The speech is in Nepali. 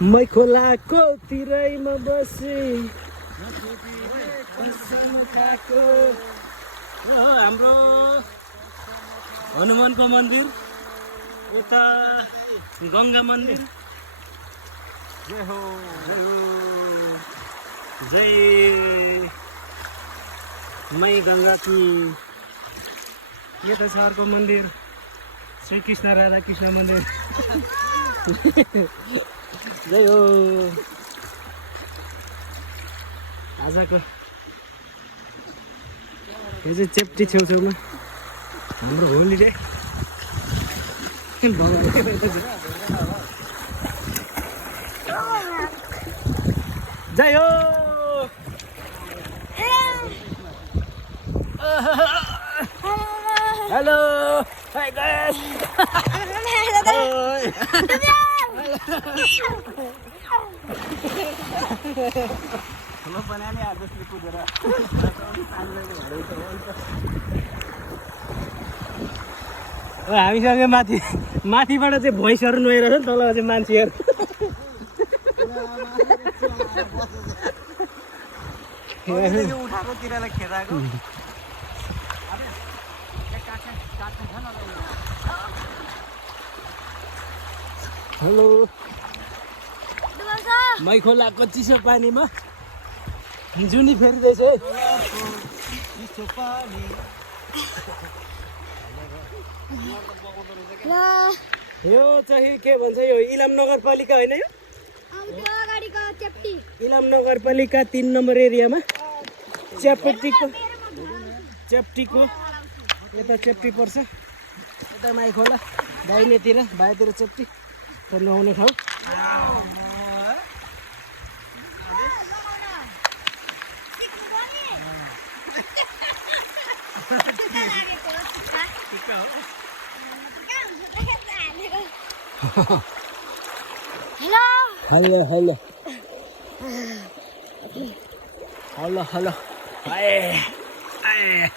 मै खोलाको तिरैमा बसे हाम्रो हनुमानको मन्दिर उता गङ्गा मन्दिर जय हो जय मै गङ्गा की यता सहरको मन्दिर श्री कृष्ण राधा कृष्ण मन्दिर जय हो आजको यो चाहिँ चेप्टी छेउछेउमा हाम्रो होलीडे जय हो हेलो हाय गाइस ठुलो बनाने आजले कुदेर हामीसँग माथिबाट चाहिँ भोइसहरू नहेरेर नि तल चाहिँ मान्छेहरू उठाएको तिरलाई खेदाएको हेलो मै खोलाको चिसो पानीमा जुनी फेरिँदैछ है यो चाहिँ के भन्छ यो इलाम नगरपालिका होइन यो इलाम नगरपालिका 3 नम्बर एरियामा च्याप्टीको यता च्याप्टी पर्छ यता माई खोला दाहिनेतिर बायाँतिर च्याप्टी त नुहाउने ठाउँ हेलो हेलो हेलो हेलो आए आए